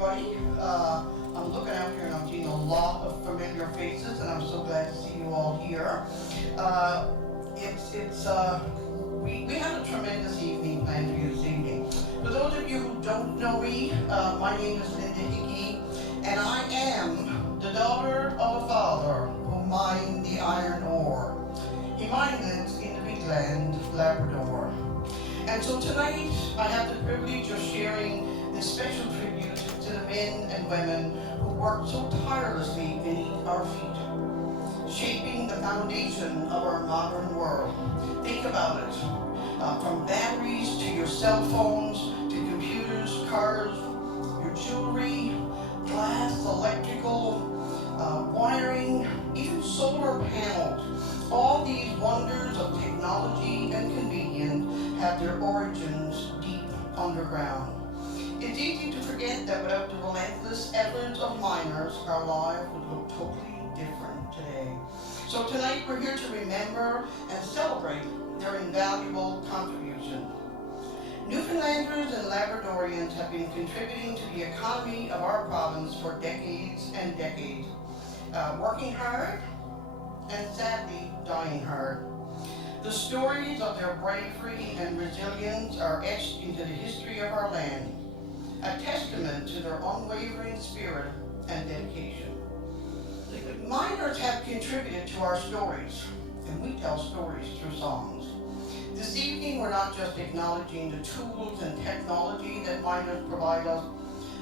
everybody. I'm looking out here and I'm seeing a lot of familiar faces, and I'm so glad to see you all here. We have a tremendous evening planned for you this evening. For those of you who don't know me, my name is Linda Hickey, and I am the daughter of a father who mined the iron ore. He mined it in the Big Land, Labrador. And so tonight, I have the privilege of sharing this special tribute to the men and women who worked so tirelessly beneath our feet, shaping the foundation of our modern world. Think about it. From batteries to your cell phones, to computers, cars, your jewelry, glass, electrical, wiring, even solar panels. All these wonders of technology and convenience have their origins deep underground. It's easy to forget that without the relentless efforts of miners, our lives would look totally different today. So tonight we're here to remember and celebrate their invaluable contribution. Newfoundlanders and Labradorians have been contributing to the economy of our province for decades and decades, working hard and sadly dying hard. The stories of their bravery and resilience are etched into the history of our land, a testament to their unwavering spirit and dedication. Miners have contributed to our stories, and we tell stories through songs. This evening, we're not just acknowledging the tools and technology that miners provide us,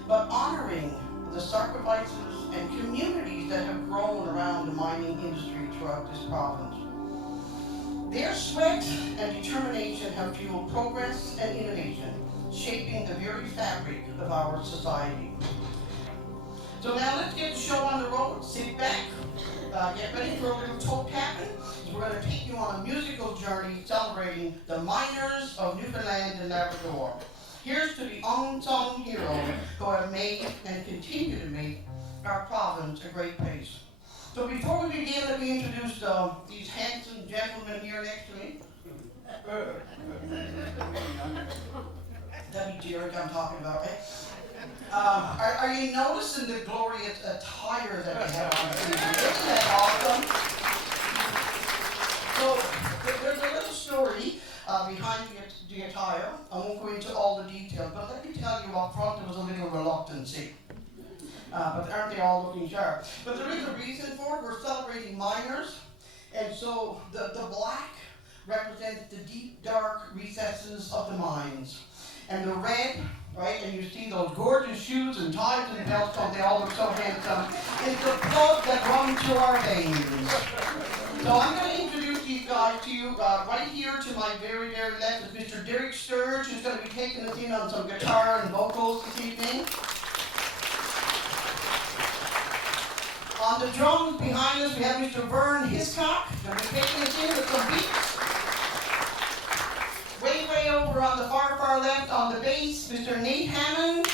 but honoring the sacrifices and communities that have grown around the mining industry throughout this province. Their sweat and determination have fueled progress and innovation, shaping the very fabric of our society. So now let's get the show on the road. Sit back, get ready for a little toe tapping. We're going to take you on a musical journey celebrating the miners of Newfoundland and Labrador. Here's to the unsung heroes who have made and continue to make our province a great place. So before we begin, let me introduce these handsome gentlemen here next to me. Davidge, I'm talking about, right? Are you noticing the glorious attire that they have on the evening? Isn't that awesome? So there's a little story behind the attire. I won't go into all the details, but let me tell you up front there was a little reluctancy. But aren't they all looking sharp? But there is a reason for it. We're celebrating miners, and so the black represents the deep, dark recesses of the mines. And the red, right, and you see those gorgeous shoes and ties and belts, oh, they all look so handsome, is the blood that runs through our veins. So I'm going to introduce these guys to you. Right here to my very, very left is Mr. Derek Sturge, who's going to be taking us in on some guitar and vocals this evening. On the drums behind us, we have Mr. Vern Hiscock, going to be taking us in with some beats. Way over on the far left on the bass, Mr. Nate Hammond.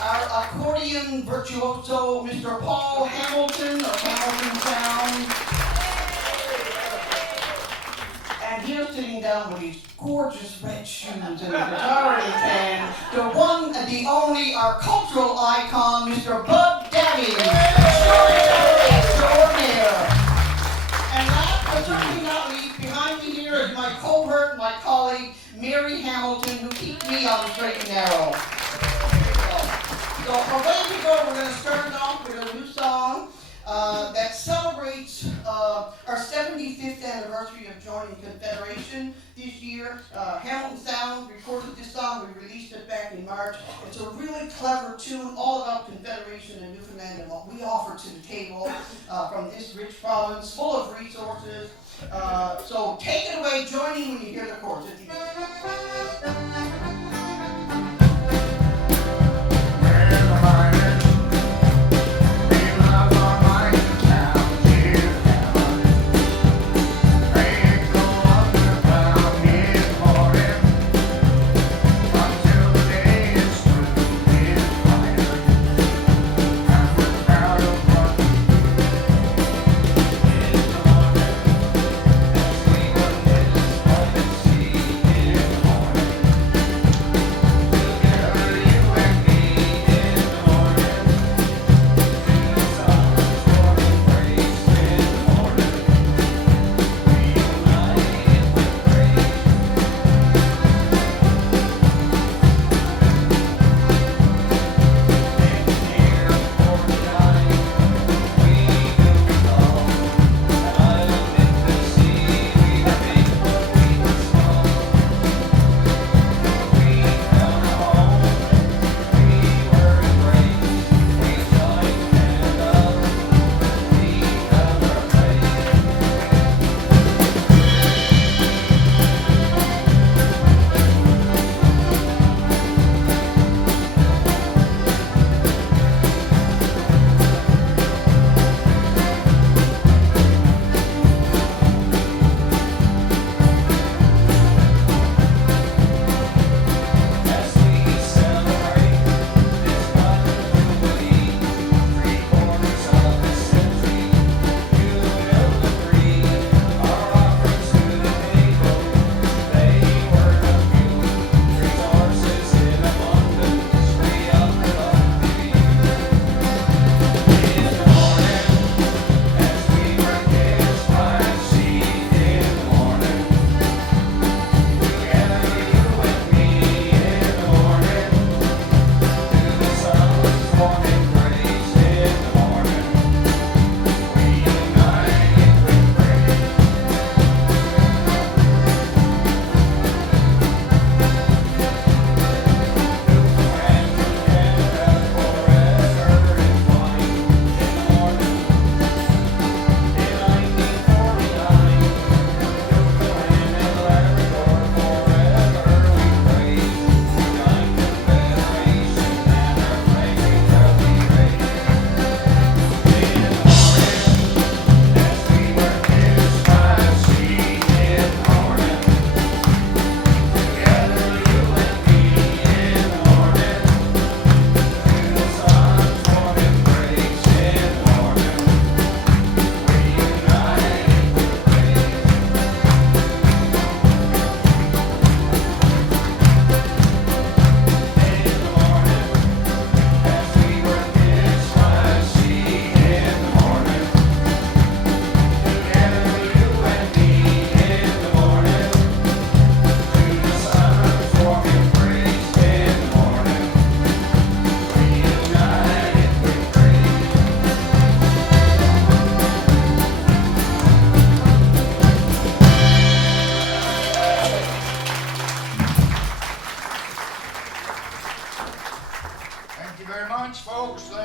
Our accordion virtuoso, Mr. Paul Hamilton of Hamilton Sound. And here sitting down with these gorgeous red shoes and the guitar in his hand, the one and the only, our cultural icon, Mr. Bud Davidge. Extraordinaire. And last but certainly not least, behind me here is my cohort, my colleague, Mary Hamilton, who keeps me on the straight and narrow. So away we go. We're going to start off with a new song that celebrates our 75th anniversary of joining Confederation this year. Hamilton Sound recorded this song. We released it back in March. It's a really clever tune all about Confederation and Newfoundland and what we offer to the table from this rich province, full of resources. So take it away. Join in when you hear the chorus.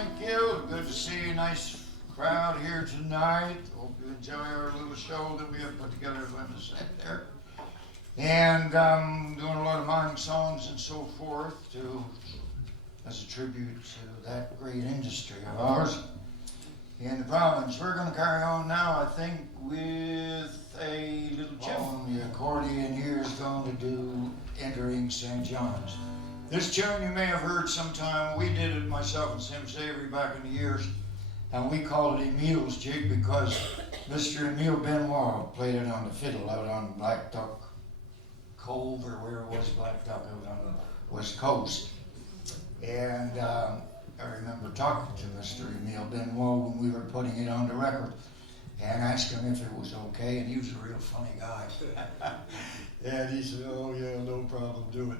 Thank you. Good to see a nice crowd here tonight. Hope you enjoy our little show that we have put together, as Linda said there. And doing a lot of mining songs and so forth as a tribute to that great industry of ours in the province. We're going to carry on now, I think, with a little tune. The accordion here is going to do Entering St. John's. This tune you may have heard sometime. We did it, myself and Sim Savory, back in the years, and we called it Emil's Jig because Mr. Emile Benoit played it on the fiddle out on Black Duck Cove, or where it was, Black Duck, out on the west coast. And I remember talking to Mr. Emile Benoit when we were putting it on the record and asked him if it was okay, and he was a real funny guy. And he said, oh yeah, no problem, do it.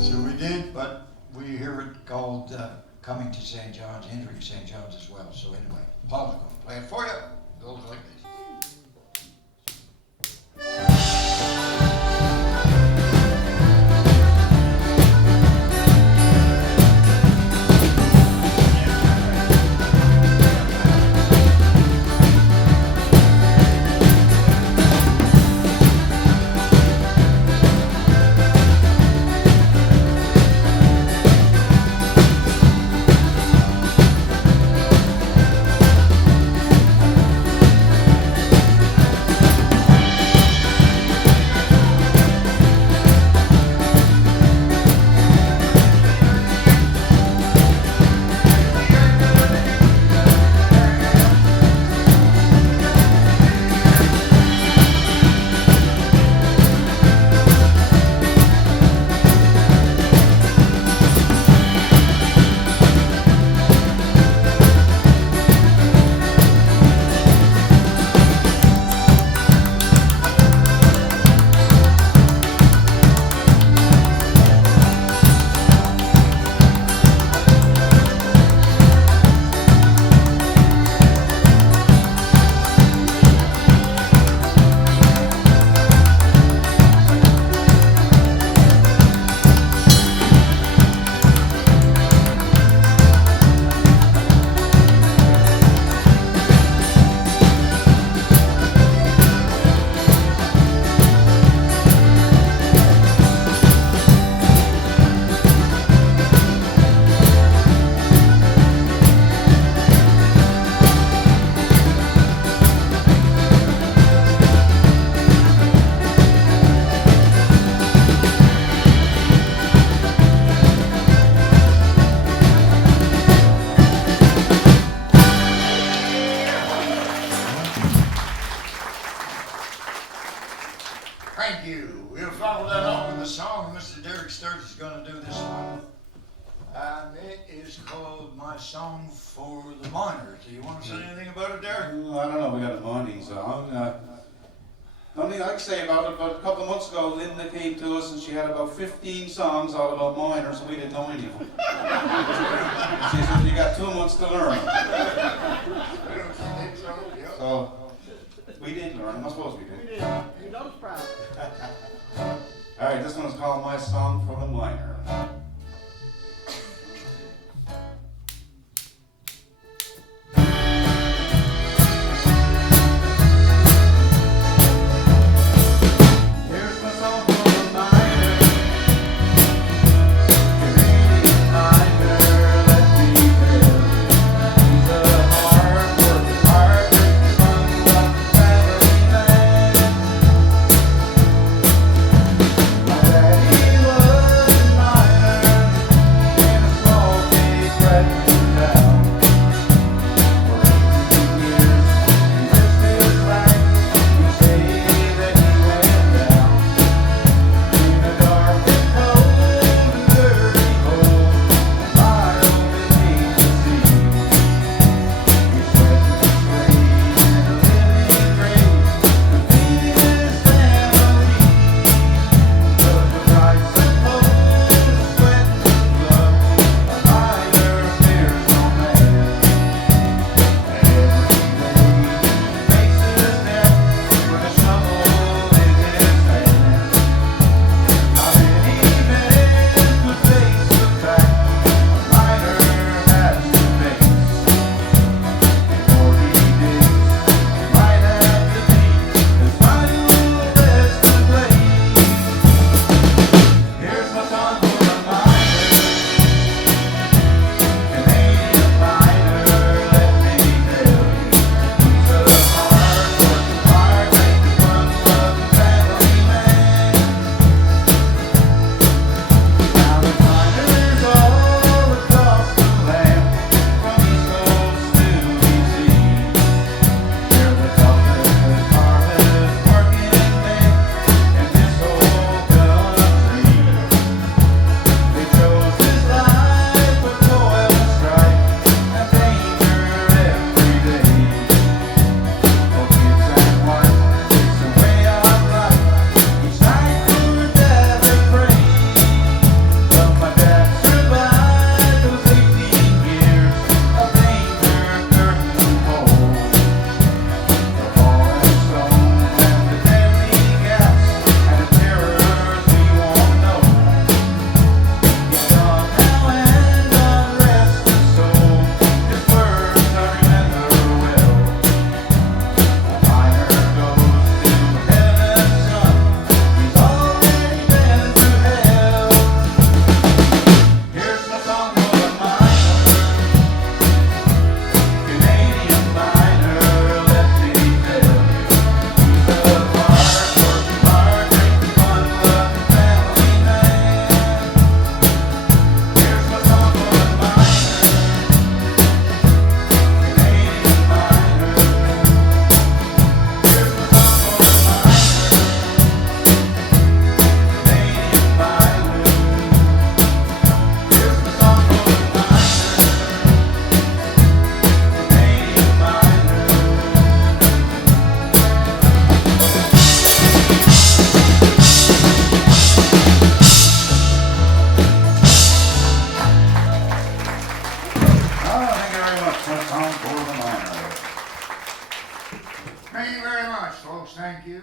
So we did, but we hear it called Coming to St. John's, Entering St. John's as well. So anyway, Paul's going to play it for you. It goes like this. Thank you. We'll follow that up with a song. Mr. Derek Sturge is going to do this one. And it is called My Song for the Miners. Do you want to say anything about it, Derek? I don't know. We got a mining song. Nothing I can say about it, but a couple of months ago, Linda came to us and she had about 15 songs all about miners, and we didn't know any of them. She said, you got 2 months to learn. So, we did learn. I suppose we did. We did. You know it's proud. Alright, this one's called My Song for the Miner. He's a song for the miners. Thank you very much, folks. Thank you.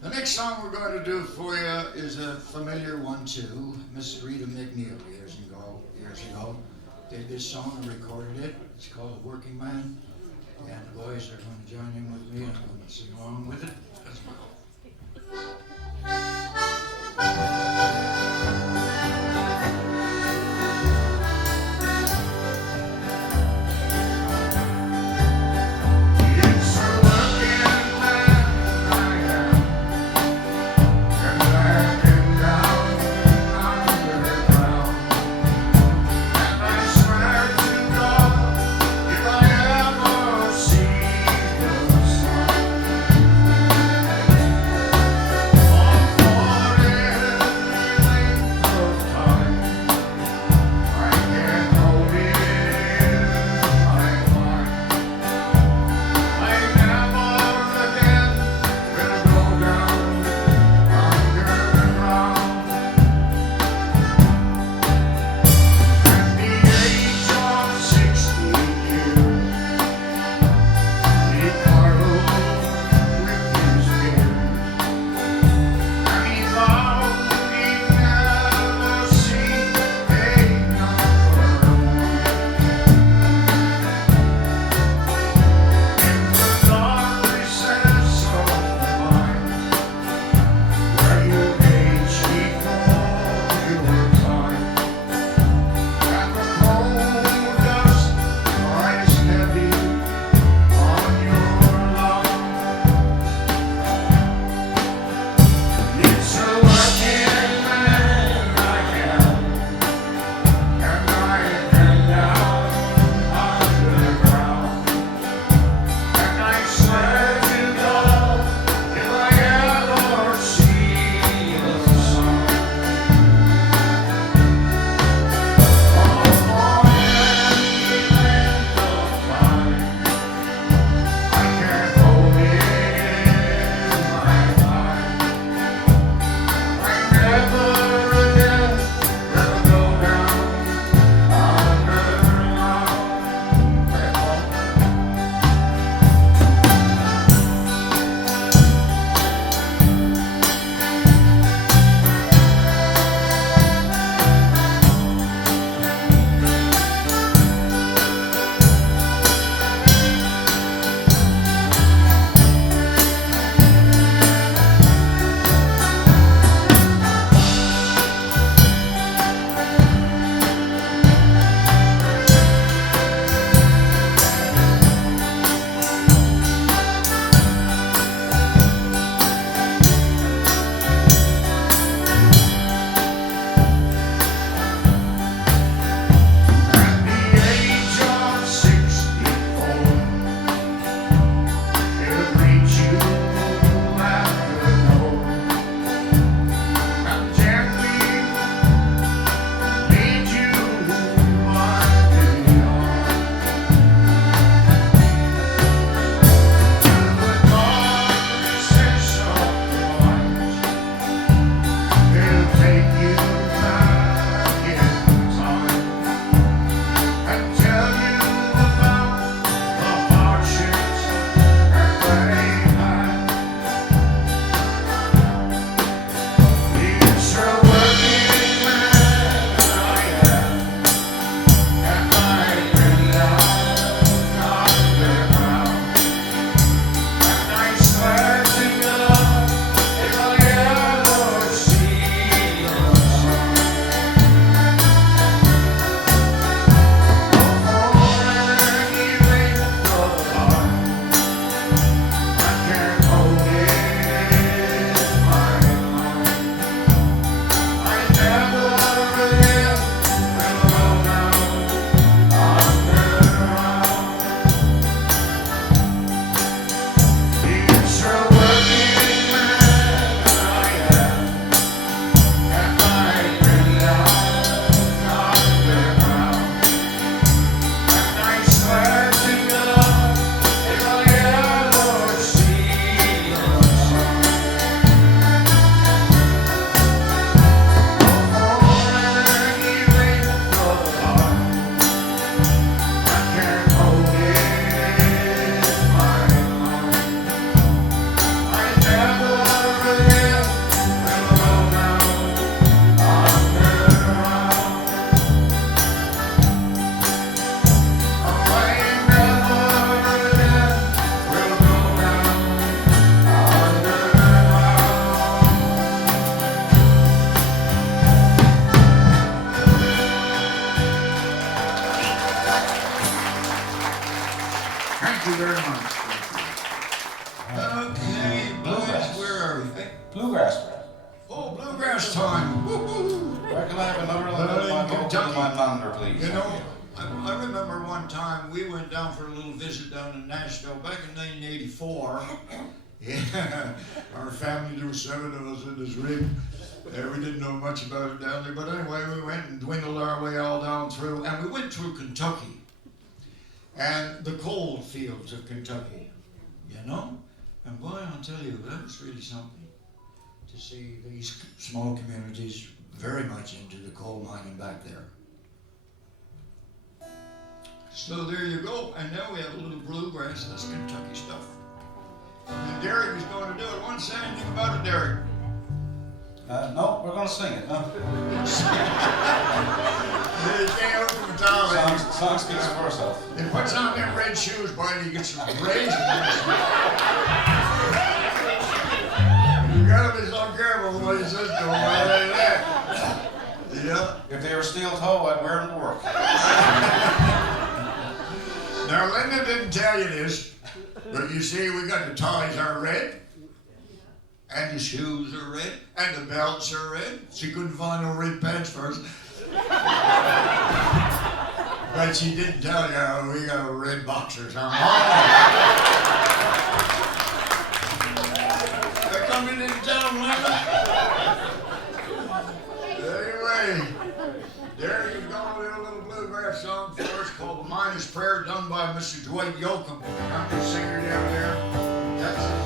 The next song we're going to do for you is a familiar one too. Miss Rita McNeil years ago did this song and recorded it. It's called Working Man. And the boys are going to join in with me and I'm going to sing along with it as well. If I ever see the sun, bluegrass. Oh, bluegrass time. Woo-hoo. Where can I have another one Well, of my in vocal Kentucky. in my monitor, please? You know, I remember one time we went down for a little visit down in Nashville back in 1984. Yeah, our family, there were 7 of us in this rig. We didn't know much about it down there, but anyway, we went and dwindled our way all down through, and we went through Kentucky and the coal fields of Kentucky, you know? And boy, I'll tell you, that was really something to see these small communities very much into the coal mining back there. So there you go, and now we have a little bluegrass, that's Kentucky stuff. And Derek is going to do it. Want to say anything about it, Derek? No, we're going to sing it, huh? You can't open the towel. Song speaks for itself. He puts on them red shoes, boy, and he gets some raisins. You gotta be so careful with what he says to him. I tell you that. Yeah. If they were steel toe, I'd wear them to work. Now, Linda didn't tell you this, but you see, we got the ties are red, and the shoes are red, and the belts are red. She couldn't find no red pants first. But she didn't tell you we got red boxers on. How come you didn't tell them, Linda? Anyway, there you go, little bluegrass song for us called The Miner's Prayer, done by Mr. Dwight Yoakam. I'm the singer down there in Texas.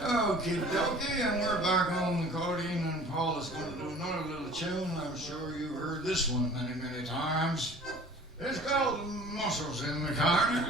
Okie dokie, and we're back on the accordion, and Paul is going to do another little tune. I'm sure you've heard this one many, many times. It's called Muscles in the Corner.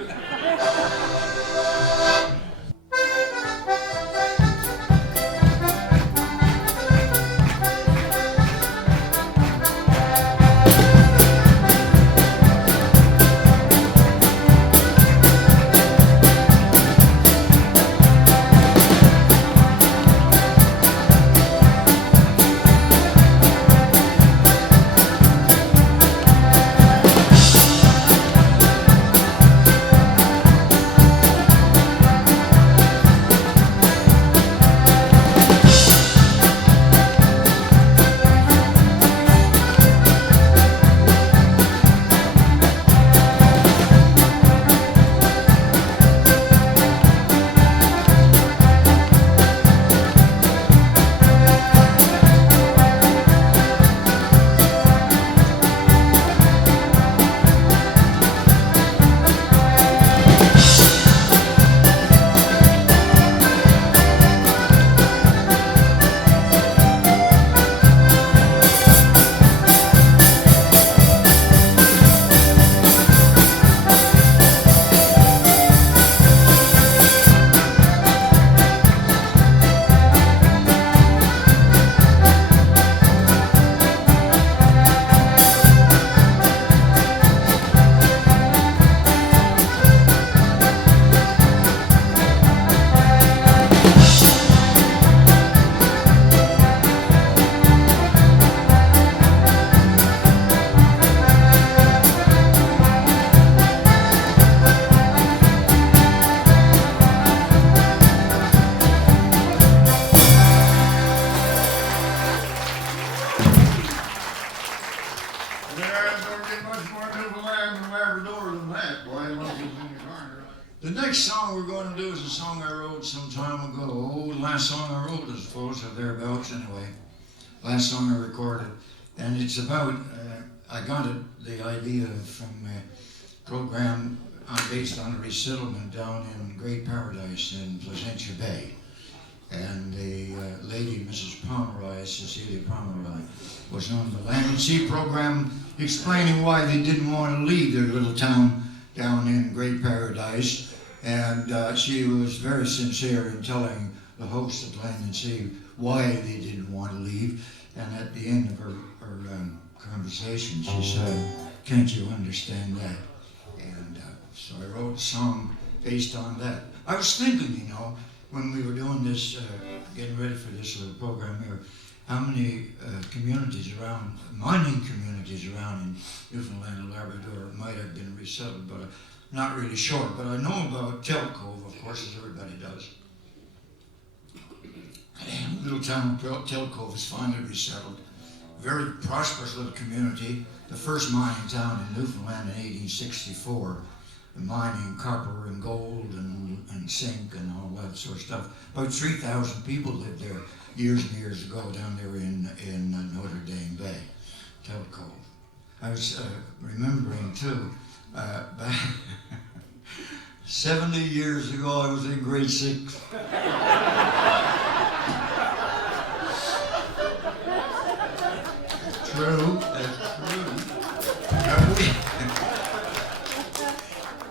The next song we're going to do is a song I wrote some time ago. Oh, the last song I wrote, I suppose, or thereabouts anyway. Last song I recorded. And it's about, I got the idea from a program based on a resettlement down in Great Paradise in Placentia Bay. And the lady, Mrs. Pomeroy, Cecilia Pomeroy, was on the Land and Sea program explaining why they didn't want to leave their little town down in Great Paradise. And she was very sincere in telling the host of Land and Sea why they didn't want to leave. And at the end of her conversation, she said, "Can't you understand that?" And so I wrote a song based on that. I was thinking, you know, when we were doing this, getting ready for this little program here, how many communities around, mining communities around in Newfoundland and Labrador might have been resettled, but I'm not really sure. But I know about Telcove, of course, as everybody does. And the little town of Telcove is finally resettled. Very prosperous little community, the first mining town in Newfoundland in 1864. Mining copper and gold and zinc and all that sort of stuff. About 3,000 people lived there years and years ago down there in Notre Dame Bay, Telcove. I was remembering too, back 70 years ago I was in grade 6. True, that's true.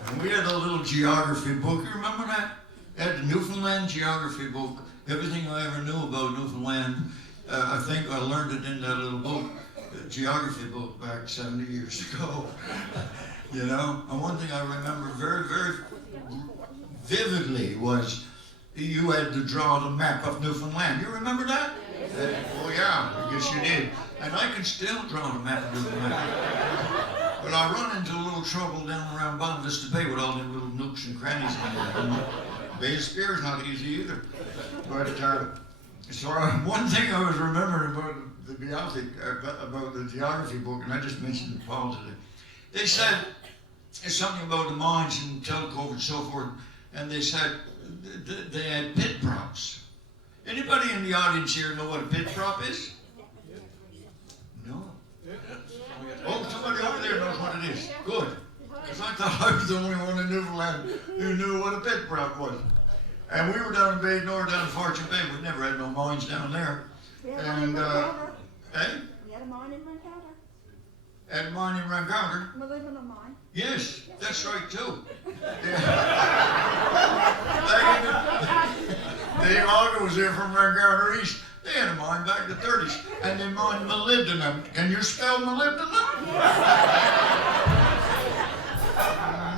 And we had a little geography book. You remember that? I had the Newfoundland geography book. Everything I ever knew about Newfoundland, I think I learned it in that little book, the geography book back 70 years ago. You know? And one thing I remember very, very vividly was you had to draw the map of Newfoundland. You remember that? Oh yeah, I guess you did. And I can still draw the map of Newfoundland. But I run into a little trouble down around Bottom Vista Bay with all them little nooks and crannies in there. Bay of Spear's not easy either. But so one thing I was remembering about about the geography book, and I just mentioned it to Paul today. They said it's something about the mines and Telcove and so forth, and they said they had pit props. Anybody in the audience here know what a pit prop is? No. Oh, somebody over there knows what it is. Good. Because I thought I was the only one in Newfoundland who knew what a pit prop was. And we were down in Bay Nord, down in Fortune Bay. We never had no mines down there. And, hey? We had a mine in Rancounter. Had a mine in Rancounter? We live in a mine. Yes, that's right too. Dave Auger was there from Rancounter East. They had a mine back in the 30s, and they mined molybdenum. Can you spell molybdenum?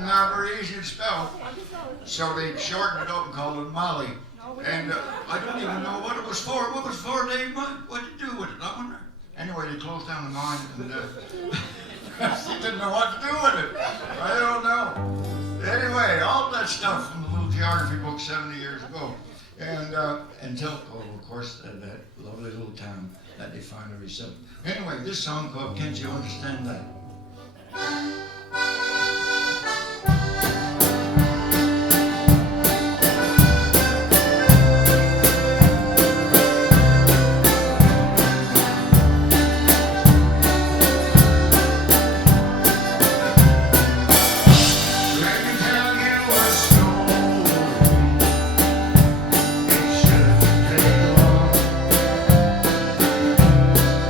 Not very easy to spell. So they shortened it up and called it Molly. And I don't even know what it was for. What was it for, Dave? What did you do with it? I wonder. Anyway, they closed down the mine, and they didn't know what to do with it. I don't know. Anyway, all that stuff from the little geography book 70 years ago. And Telcove, of course, that lovely little town that they finally resettled. Anyway, this song called Can't You Understand That?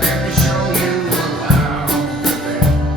Let me show you around the bend.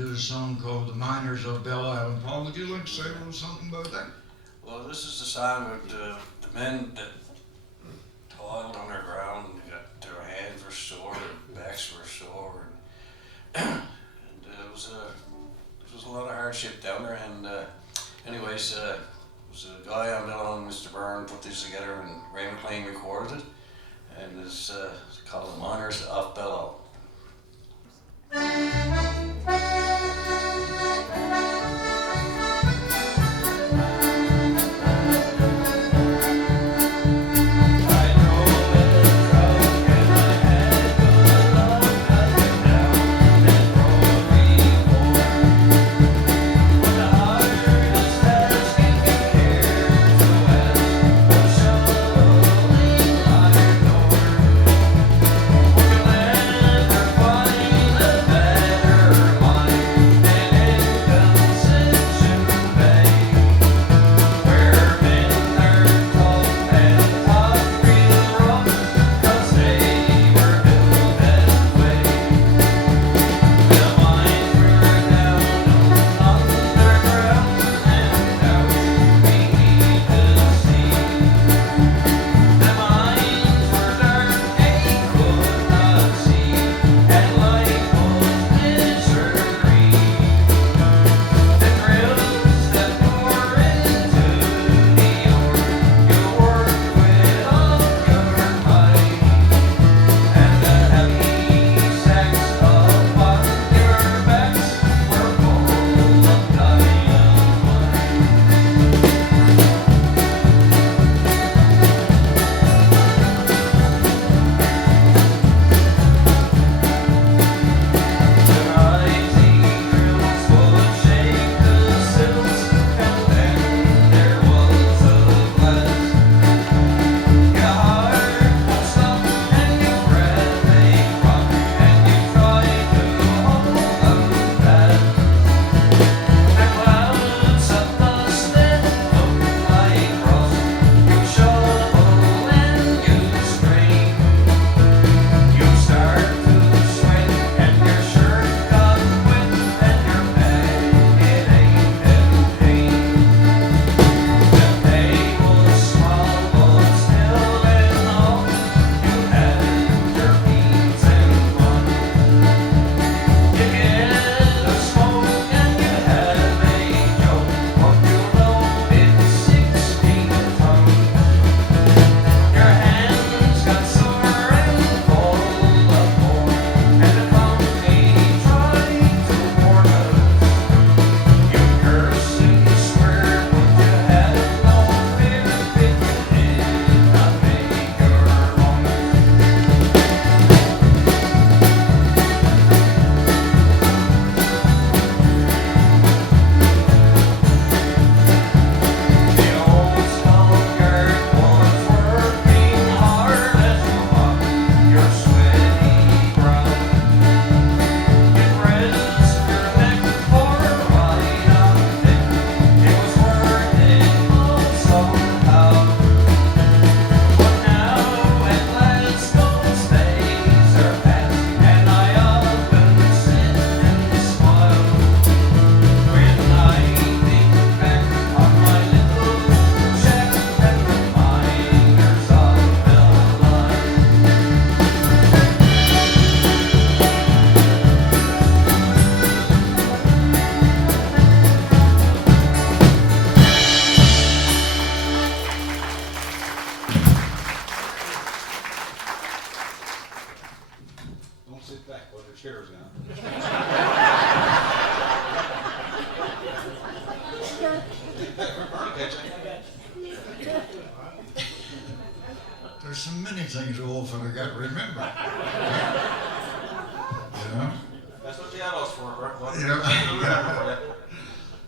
do a song called The Miners of Belle Island. Paul, would you like to say a little something about that? Well, this is the song about the men that toiled underground and got their hands were sore, their backs were sore, and it was a lot of hardship down there. And anyways, it was a guy on Belle Island, Mr. Byrne, put this together, and Ray McLean recorded it, and it's called The Miners of Belle Island. There's so many things the old fella got to remember. You know? That's what you had us for, Bert. Yeah.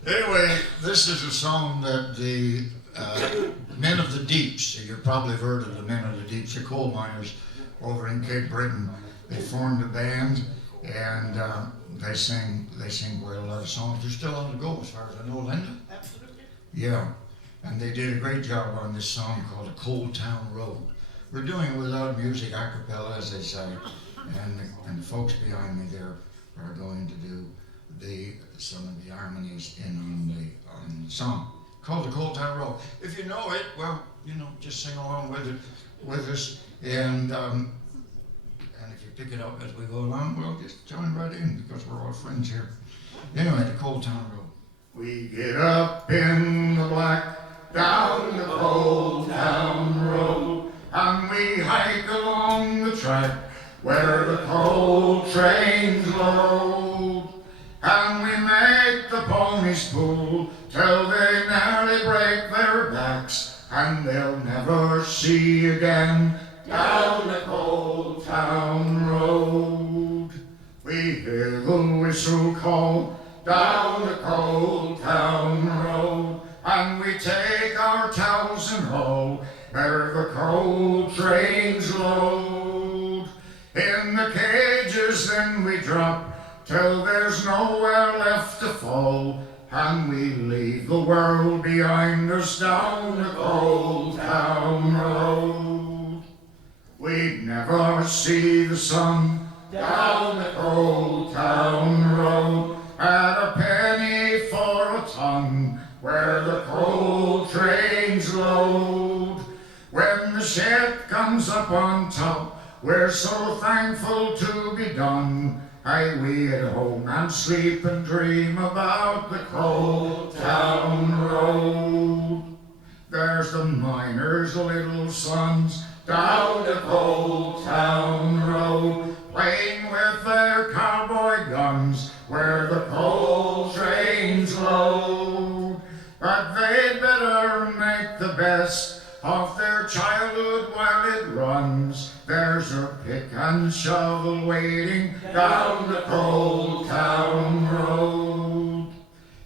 Anyway, this is a song that the Men of the Deeps, you've probably heard of the Men of the Deeps, the coal miners over in Cape Breton. They formed a band and they sing quite a lot of songs. They're still on the go as far as I know, Linda? Absolutely. Yeah, and they did a great job on this song called A Cold Town Road. We're doing it without music, a cappella, as they say, and the folks behind me there are going to do some of the harmonies in on the song called the Cold Town Road. If you know it, well, just sing along with us, and if you pick it up as we go along, we'll just join right in because we're all friends here. Anyway, the Cold Town Road. We get up in the black, down the Cold Town Road, and we hike along the track where the coal trains load, and we make the ponies pull till they nearly break their backs, and they'll never see again down the Cold Town Road. We hear the whistle call down the Cold Town Road, and we take our towels and hoe where the coal trains load. In the cages then we drop till there's nowhere left to fall, and we leave the world behind us down the Cold Town Road. We'd never see the sun down the Cold Town Road at a penny for a ton where the coal trains load. When the shed comes up on top, we're so thankful to be done. Aye, we at home and sleep and dream about the Cold Town Road. There's the miners' little sons down the Cold Town Road, playing with their cowboy guns where the coal trains load. But they'd better make the best of their childhood while it runs. There's a pick and shovel waiting down the Cold Town Road.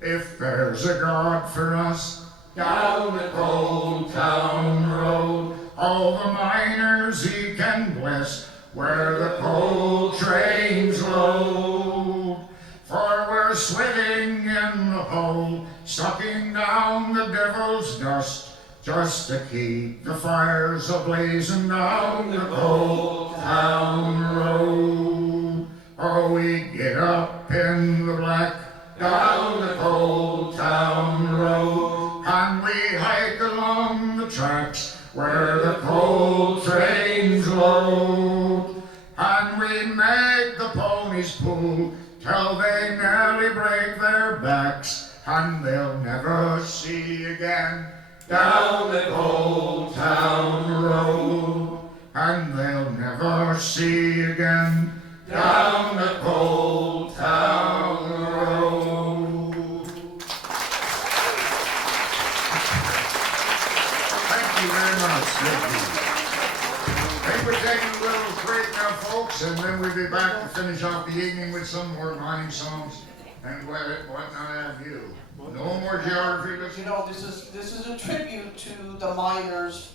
If there's a God for us down the Cold Town Road, all the miners he can bless where the coal trains load. For we're sweating in the hole, sucking down the devil's dust, just to keep the fires a-blazing down the Cold Town Road. Oh, we get up in the black, down the Cold Town Road, and we hike along the tracks where the coal trains load, and we make the ponies pull till they nearly break their backs, and they'll never see again down the Cold Town Road, and they'll never see again down the Cold Town Road. Thank you very much. Thank you. I think we're taking a little break now, folks, and then we'll be back to finish off the evening with some more mining songs and what not have you. No more geography. This is a tribute to the miners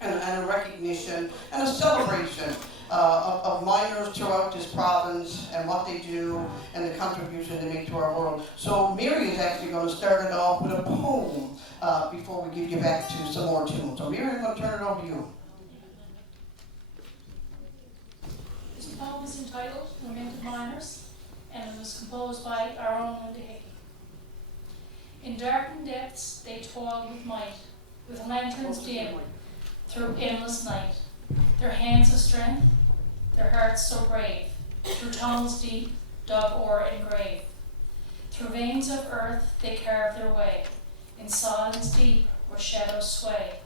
and a recognition and a celebration of miners throughout this province and what they do and the contribution they make to our world. So Mary is actually going to start it off with a poem before we give you back to some more tunes. So Mary, I'm going to turn it over to you. This poem is entitled Lamented Miners, and it was composed by our own Linda Hickey. In darkened depths they toil with might, with lanterns dim, through endless night. Their hands of strength, their hearts so brave, through tunnels deep, dug ore and grave. Through veins of earth they carve their way, in silence deep where shadows sway.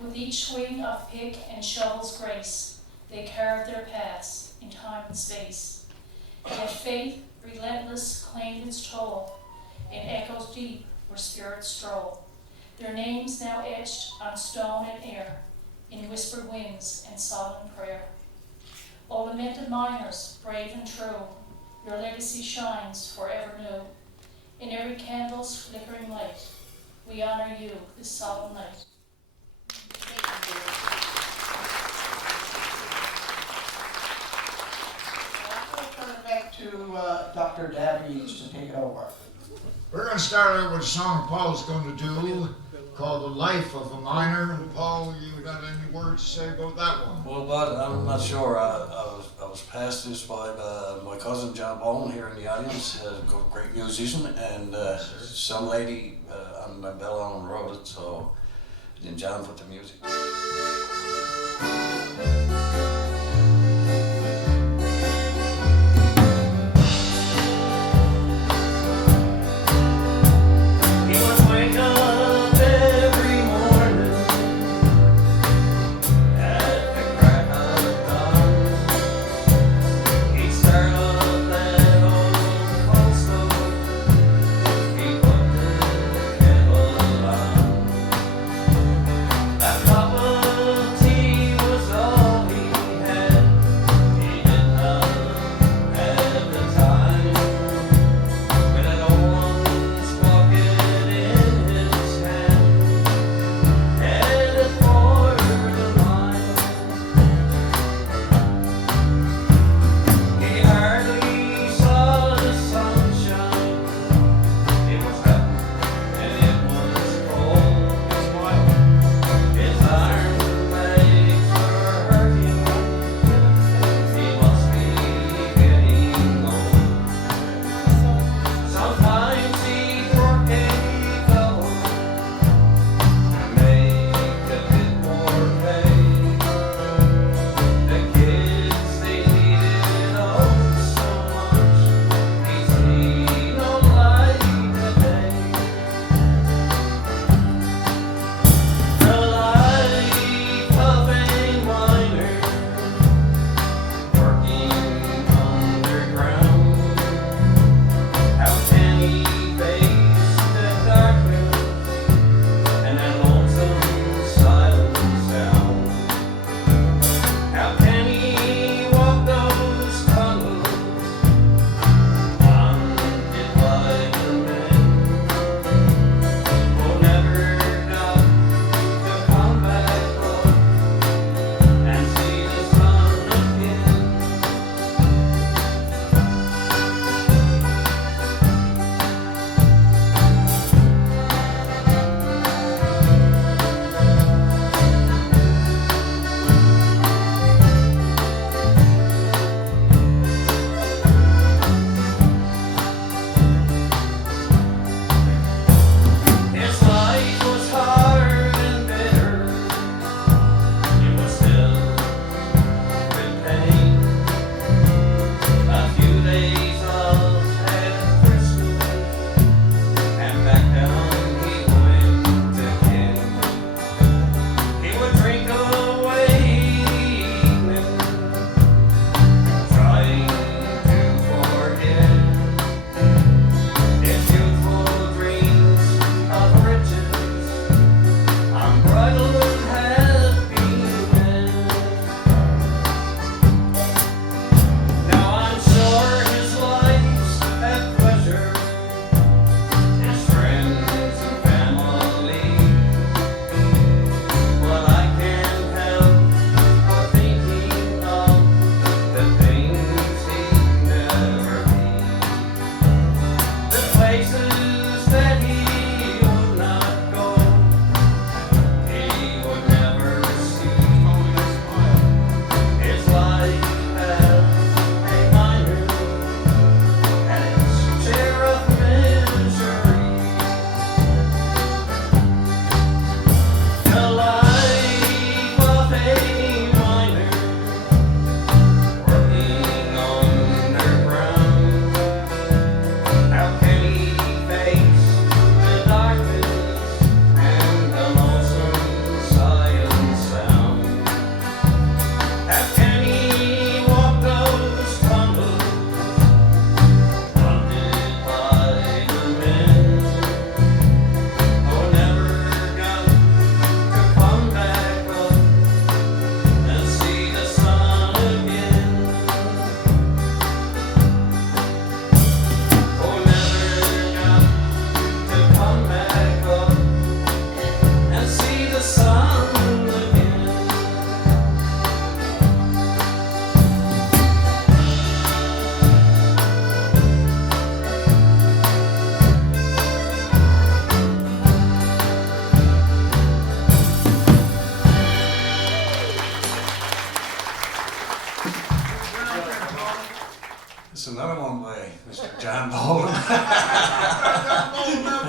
With each swing of pick and shovel's grace, they carve their paths in time and space. Yet faith, relentless, claimed its toll, in echoes deep where spirits stroll. Their names now etched on stone and air, in whispered winds and solemn prayer. O lamented miners, brave and true, your legacy shines forever new. In every candle's flickering light, we honor you this solemn night. I'm going to turn it back to Dr. Davidge to take it over. We're going to start out with a song Paul's going to do, called The Life of a Miner. And Paul, you got any words to say about that one? Well, Bud, I'm not sure. I was passed this by my cousin John Bone here in the audience, a great musician, and some lady on the Bell Island wrote it, so then John put the music. He would wake up every morning at the crack of dawn. He'd start up that old coal stove. He'd put the kettle on. That copper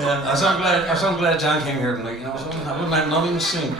Yeah, I'm so glad John came here tonight. You know, so I wouldn't have nothing to sing.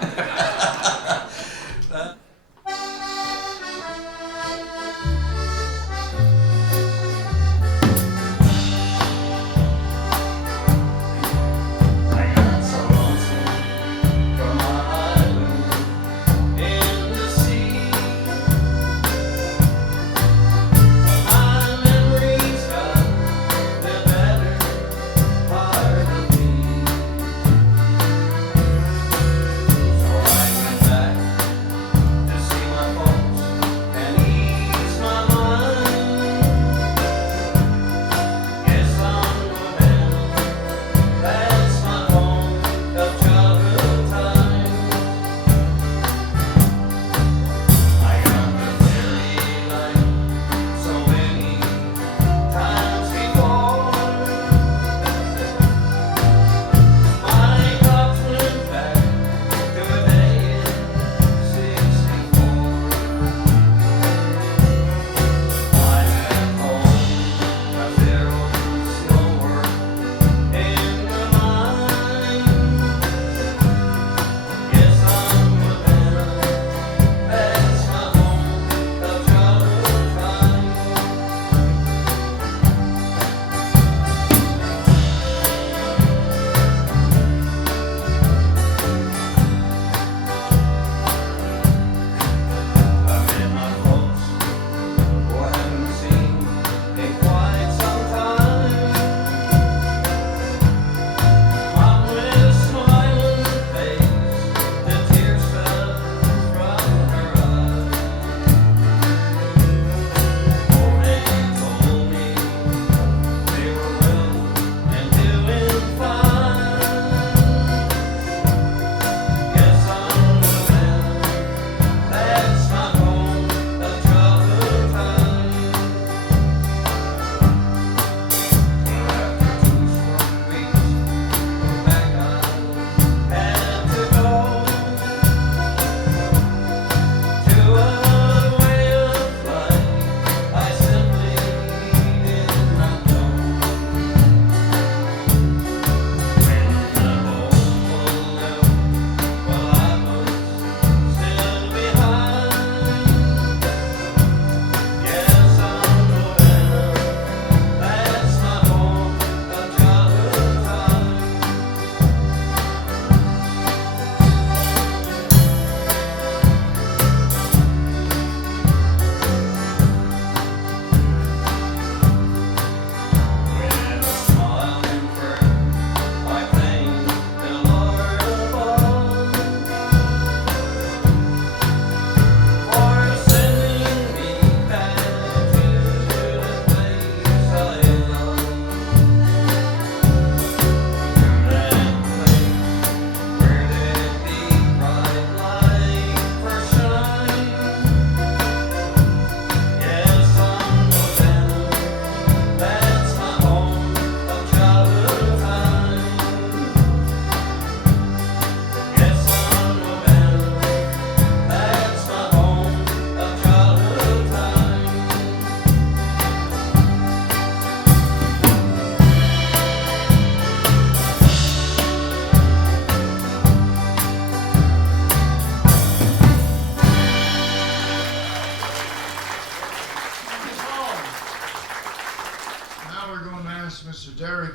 Mr. Derek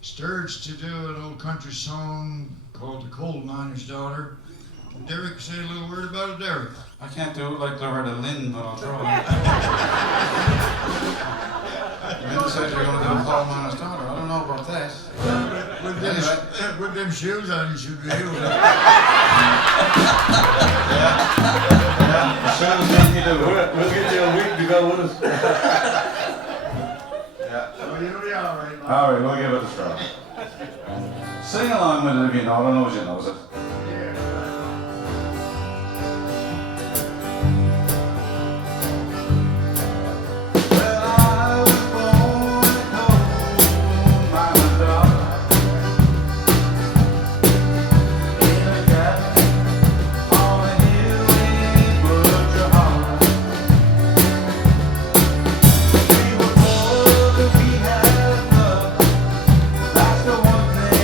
Sturge to do an old country song called The Coal Miner's Daughter. Derek, say a little word about it, Derek. I can't do it like Loretta Lynn, but I'll try. Lynn said you're going to do Coal Miner's Daughter. I don't know about that. With them shoes on, you should be able to. Yeah, as soon as you do it. We'll get you a week to go with us. Yeah. So you'll be all right. All right, we'll give it a try. Sing along with it if you know. I don't know if you knows it. That's the one thing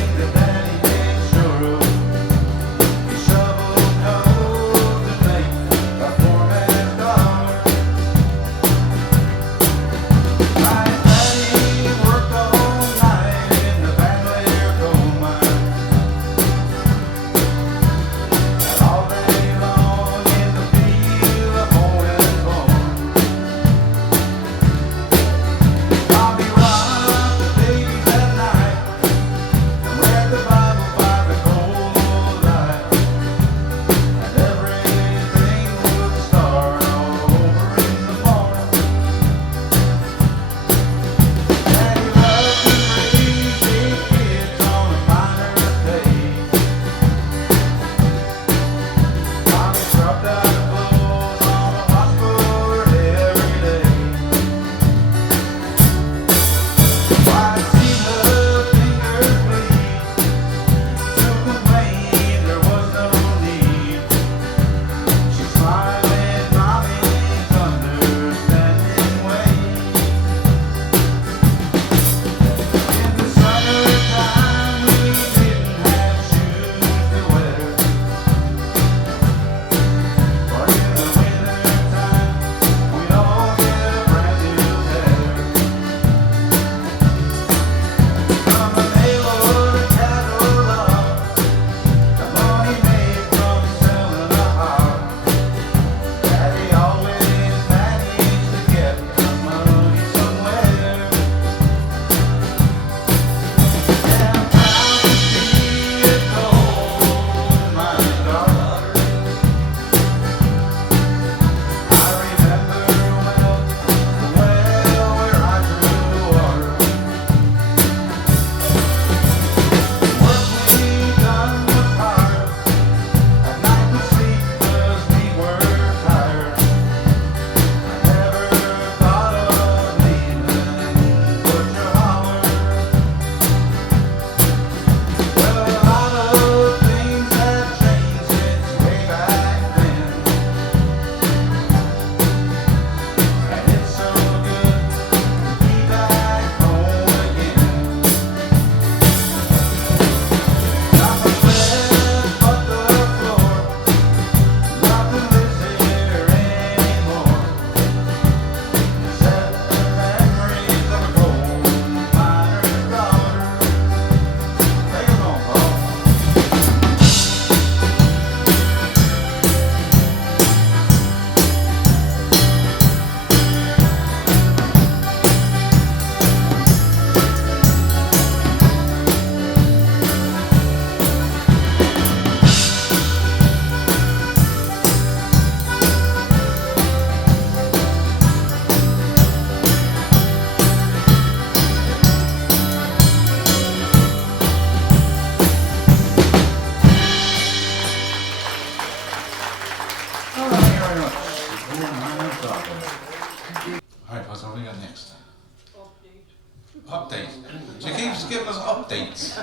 giving us updates.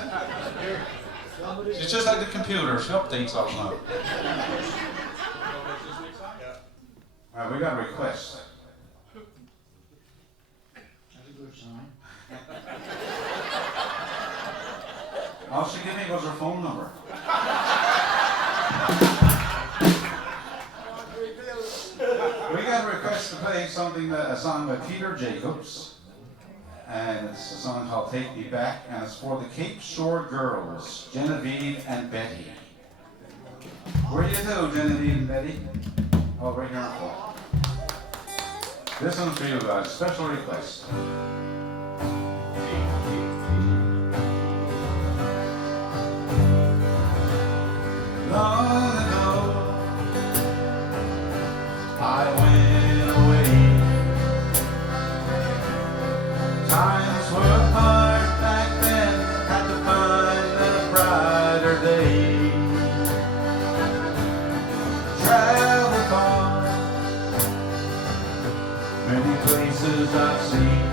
She's just like the computer, she updates all the time. Alright, we got a request. That's a good sign. All she gave me was her phone number. We got a request to play something, a song by Peter Jacobs. And it's a song called Take Me Back, and it's for the Cape Shore girls, Genevieve and Betty. Where are you to, Genevieve and Betty? Oh, right here in the floor. This one's for you guys, special request. Long ago, I went away. Times were hard back then, had to find a brighter day. Traveled far, many places I've seen.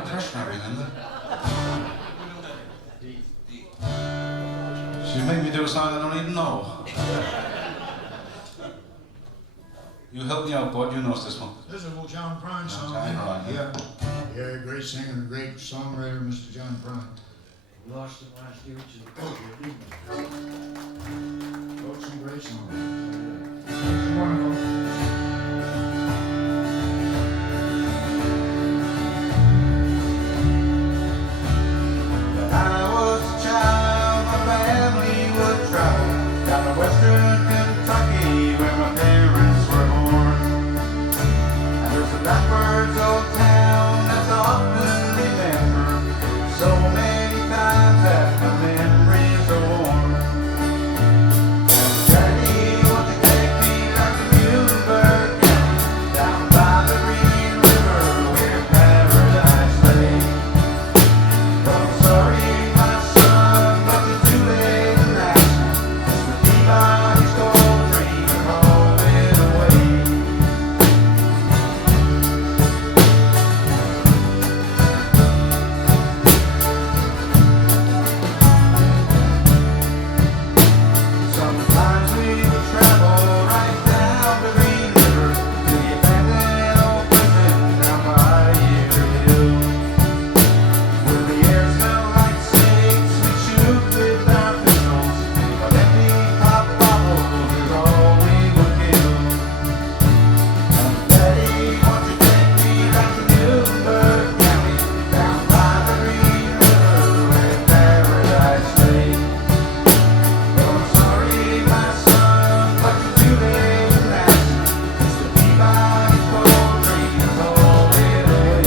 lot of pressure on me, Linda. She made me do a song I don't even know. You help me out, bud. You know this one. This is a John Prine song. John Prine, Yeah. Yeah, great singer, great songwriter, Mr. John Prine. Lost him last year to the COVID, didn't we? Wrote some great songs. It's wonderful. When I was a child, my family would travel down to western Kentucky where my parents were born. And there's a backwards old town that's often remembered so many times that the memories are warm. And Daddy, won't you take me back to Muhlenberg County, down by the Green River where paradise lay? I'm sorry, my son, but it's too late to ask. It's the Peabody's gold dream rolling away. Sometimes we would travel right down the Green River to the abandoned old prison down by Erie Hill. Where the air smelled like snakes, we shoot with our pistols, but empty pop bottles is all we would kill. And Daddy, won't you take me back to Muhlenberg County, down by the Green River where paradise lay? Well, I'm sorry, my son, but you're too late to ask. It's the Peabody's gold dream rolling away.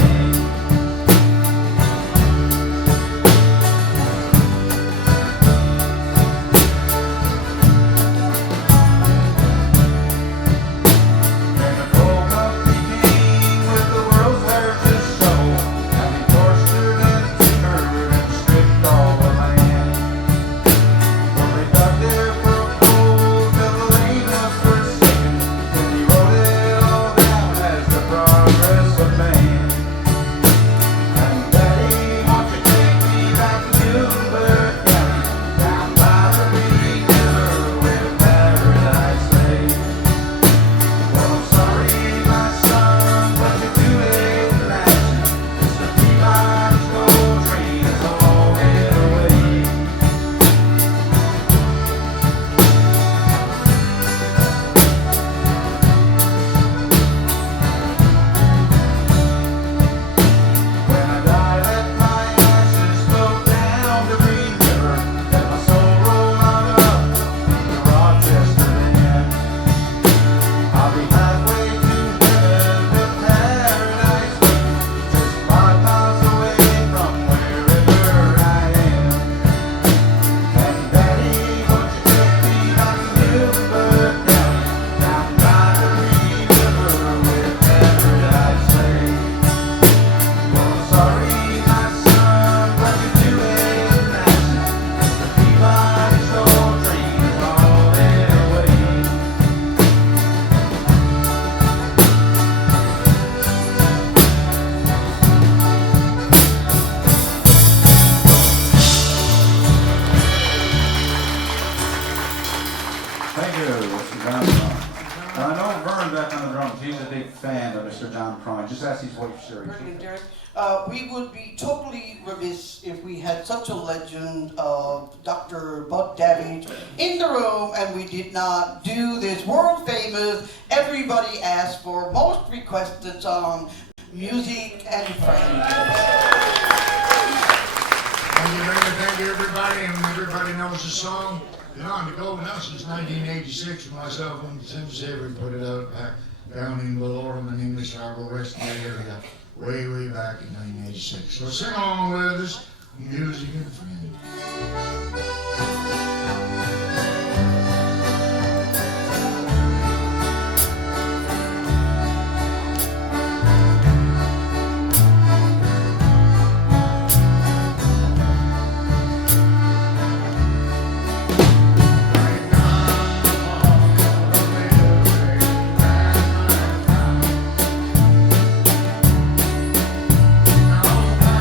And the coal company came with the world's largest shovel, and they tortured and timbered and stripped all the land. Well, they dug there for a pole till the lane was forsaken, and he wrote it all down as the progress of man. And Daddy, won't you take me back to Muhlenberg County, down by the Green River where paradise lay? Well, I'm sorry, my son, but you're too late to ask. It's the Peabody's gold dream is rolling away. When I die, let my ashes float down the Green River, let my soul roll on up to Rochester then. I'll be halfway to heaven, but paradise waits just 5 miles away from wherever I am. And Daddy, won't you take me back to Muhlenberg County, down by the Green River where paradise lay? Well, I'm sorry, my son, but you're too late to ask. It's the Peabody's gold dream rolling away. Thank you, Mr. John Prine. I know Vern back on the drums. He's a big fan of Mr. John Prine. Just ask his wife, Sherry. Brilliant, Derek. We would be totally remiss if we had such a legend of Dr. Bud Davidge in the room and we did not do this world famous, everybody asked for, most requested song, Music and Friends. Thank you, Linda. Thank you, everybody. And everybody knows the song. Been on the go now since 1986 with myself and Tim Saver put it out back down in Belorem and English Harbor, West Bay area, way back in 1986. So sing along with us, Music and Friends. Now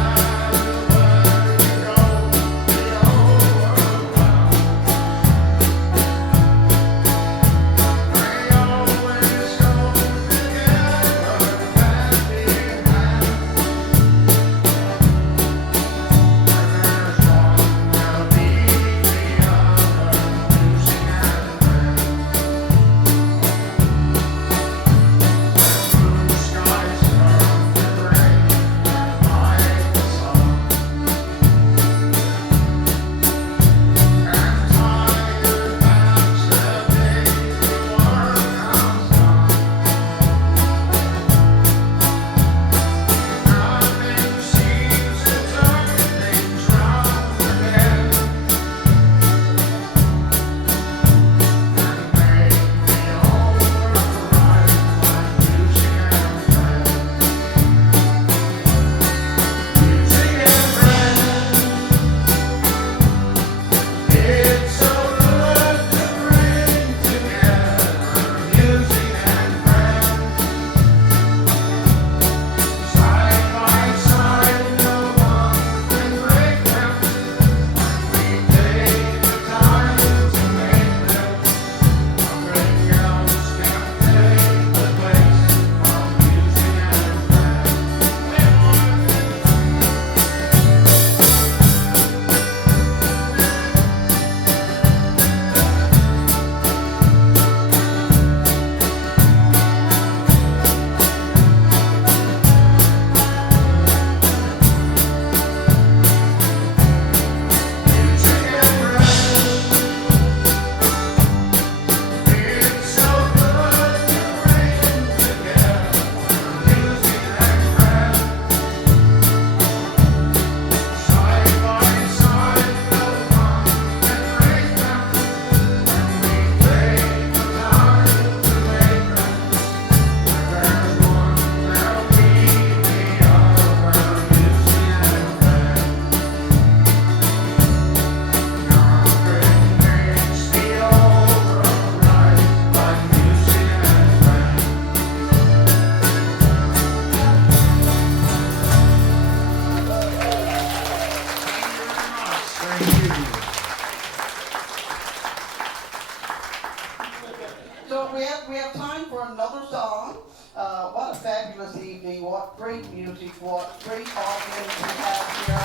So we have time for another song. What a fabulous evening! What great music! What great audience we have here.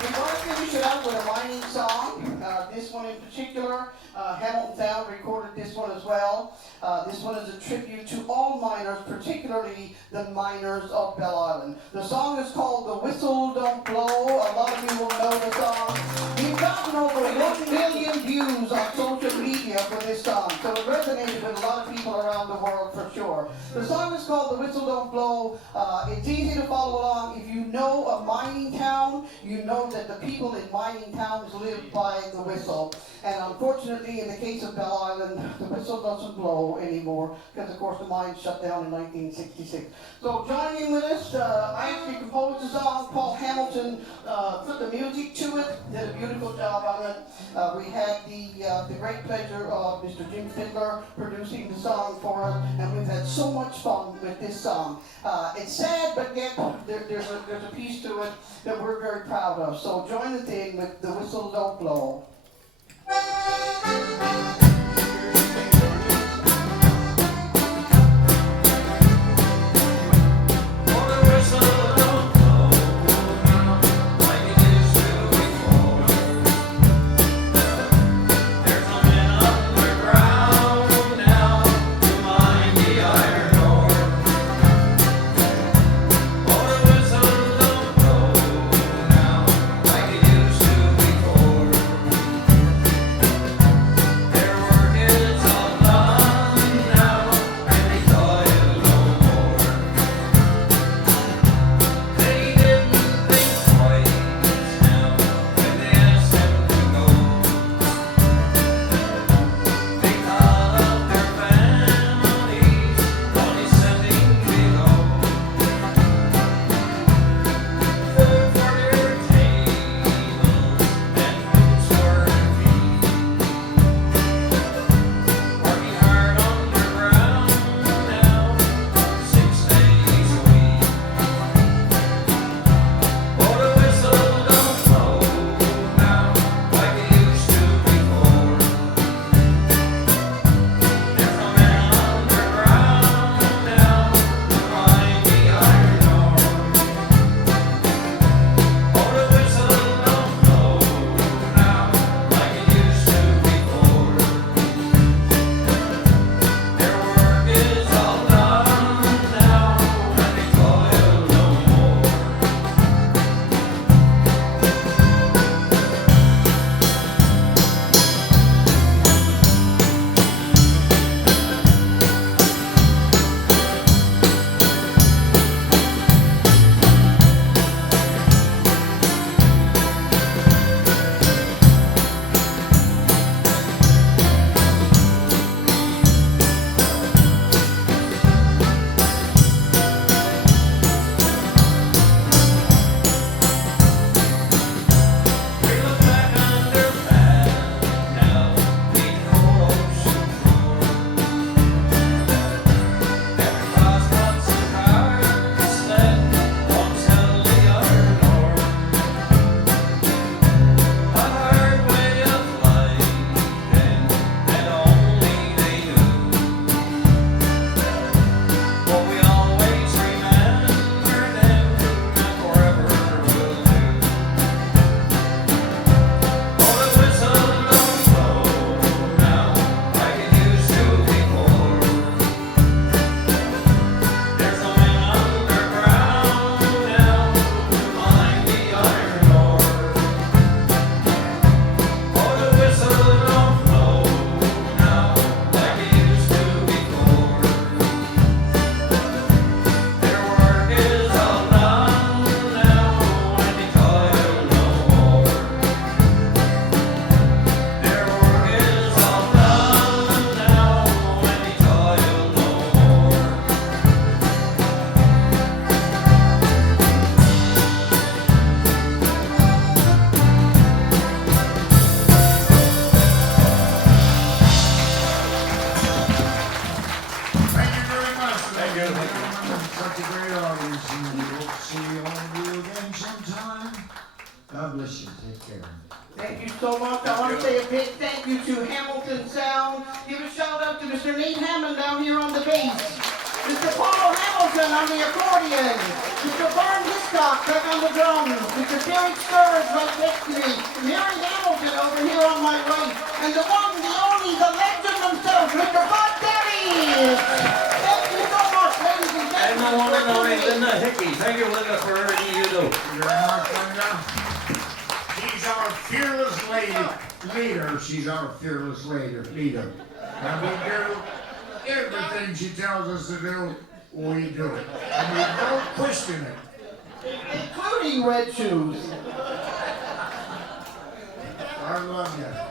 We want to finish it out with a mining song. This one in particular, Hamilton Town recorded this one as well. This one is a tribute to all miners, particularly the miners of Belle Island. The song is called "The Whistle Don't Blow." A lot of you will know the song. We've gotten over 1 million views on social media for this song, so it resonated with a lot of people around the world for sure. The song is called "The Whistle Don't Blow." It's easy to follow along. If you know a mining town, you know that the people in mining towns live by the whistle. And unfortunately, in the case of Belle Island, the whistle doesn't blow anymore because, of course, the mine shut down in 1966. So join in with us. I actually composed the song. Paul Hamilton put the music to it, did a beautiful job on it. We had the great pleasure of Mr. Jim Fiddler producing the song for us, and we've had so much fun with this song. It's sad, but yet there's a piece to it that we're very proud of. So join us in with "The Whistle Don't Blow." Like it used to before. to say a big thank you to Hamilton Sound. Give a shout out to Mr. Nate Hammond down here on the bass. Mr. Paul Hamilton on the accordion. Mr. Vern Hiscock back on the drums. Mr. Derek Sturridge right next to me. Mary Hamilton over here on my right. And the one, the only, the legend himself, Mr. Bud Davidge. Thank you so much, ladies and And gentlemen. the one and for only coming. Linda Hickey. Thank you, Linda, for everything you do. Very much, Linda. She's our fearless leader. She's our fearless leader. And we do everything she tells us to do, we do it. And we don't question it. Including red shoes. I love you.